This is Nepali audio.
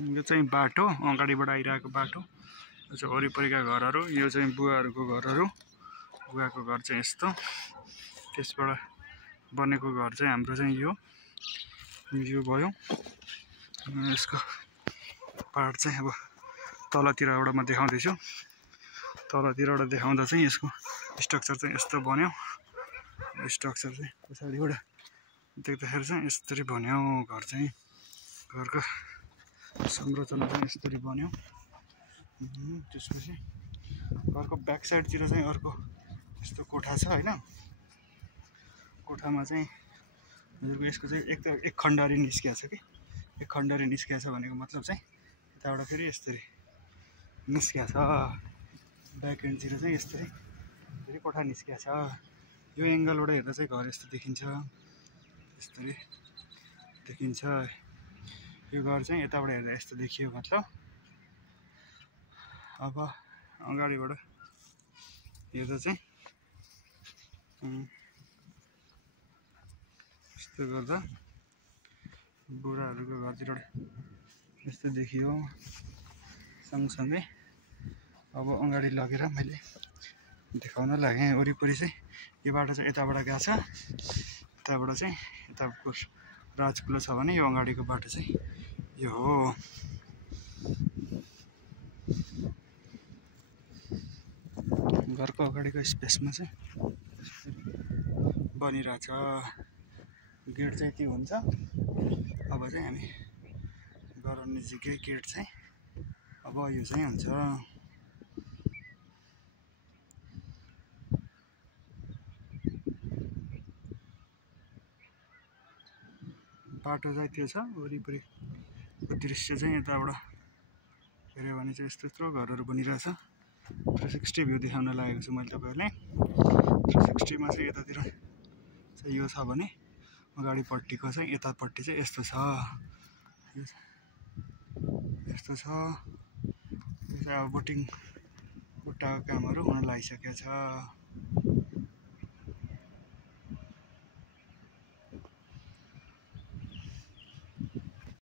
यो चाहिँ बाटो अगाडिबाट आइरहेको बाटो। यो चाहिँ वरिपरिका घरहरू। यो चाहिँ बुवाहरूको घरहरू। बुवाको घर चाहिँ यस्तो। त्यसबाट बनेको घर चाहिँ हाम्रो चाहिँ यो भयो। यसको पार्ट चाहिँ अब तलतिरबाट म देखाउँदैछु। तलतिरबाट देखाउँदा चाहिँ यसको स्ट्रक्चर चाहिँ यस्तो बन्यो। स्ट्रक्चर चाहिँ पछाडिबाट देख्दाखेरि चाहिँ यसरी बन्यो। घर चाहिँ घरको संरचना चाहिँ यसरी बन्यो। त्यसपछि घरको ब्याक साइडतिर चाहिँ अर्को यस्तो कोठा छ हैन। कोठामा चाहिँ हजुरको यसको चाहिँ एक खण्डरी निस्किया छ कि। एक खण्डरी निस्किया छ भनेको मतलब चाहिँ यताबाट फेरि यसरी निस्किया छ। ब्याक एन्डतिर चाहिँ यसरी फेरि कोठा निस्किया छ। यो एङ्गलबाट हेर्दा चाहिँ घर यस्तो देखिन्छ। यसरी देखिन्छ। यो घर चाहिँ यताबाट हेर्दा यस्तो देखियो मतलब। अब अगाडिबाट हेर्दा चाहिँ यस्तो गर्दा बुढाहरूको घरतिर यस्तो देखियो। सँगसँगै अब अगाडि लगेर मैले देखाउन लागेँ। वरिपरि चाहिँ यो बाटो चाहिँ यताबाट गएको छ। यताबाट चाहिँ यताको राजकुलो छ भने यो अगाडिको बाटो चाहिँ यो हो। घरको अगाडिको स्पेसमा चाहिँ बनिरहेछ। गेट चाहिँ त्यो हुन्छ। अब चाहिँ हामी घर नजिकै गेट चाहिँ अब यो चाहिँ हुन्छ। बाटो चाहिँ त्यो छ। वरिपरिको दृश्य चाहिँ यताबाट हेऱ्यो भने चाहिँ यस्तो यत्रो घरहरू बनिरहेछ। 360 भ्यू देखाउन लागेको छु मैले तपाईँहरूलाई। 360 मा चाहिँ यतातिर चाहिँ यो छ भने अगाडिपट्टिको चाहिँ यतापट्टि चाहिँ यस्तो छ। यस्तो छ। यो चाहिँ अब बुट्टाको कामहरू हुन लागिसकेको छ।